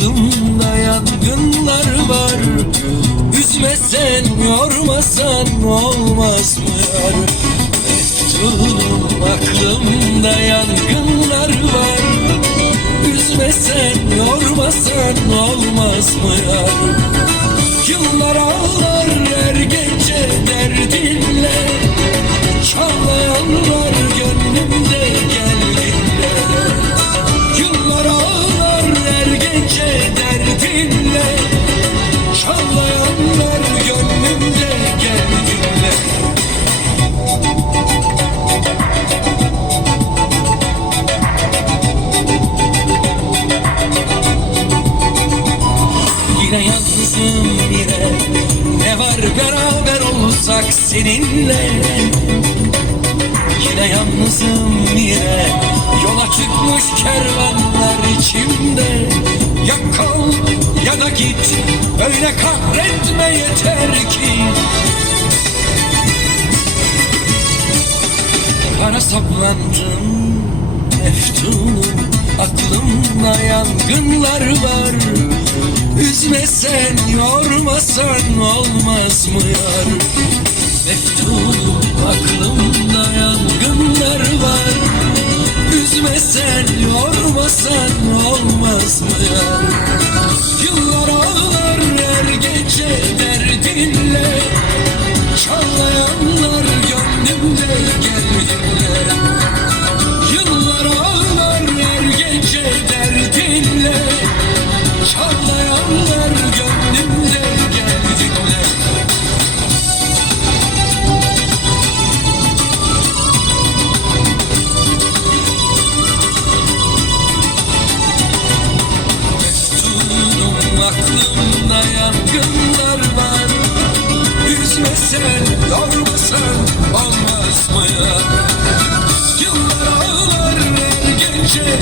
Aklımda yangınlar var. Üzmesen yormasan olmaz mı? Yar Meftunum aklımda yangınlar var. Üzmesen yormasan olmaz mı? yar Yine yalnızım yine Ne var beraber olsak seninle? Yine yalnızım yine Yola çıkmış kervanlar içimde. Ya kal ya da git Öyle kahretme yeter ki. Bana saplandın Meftunum Aklımda yangınlar var Üzmesen yormasan olmaz mı yar? Meftun aklımda yangınlar var. Üzmesen yormasan olmaz mı yar?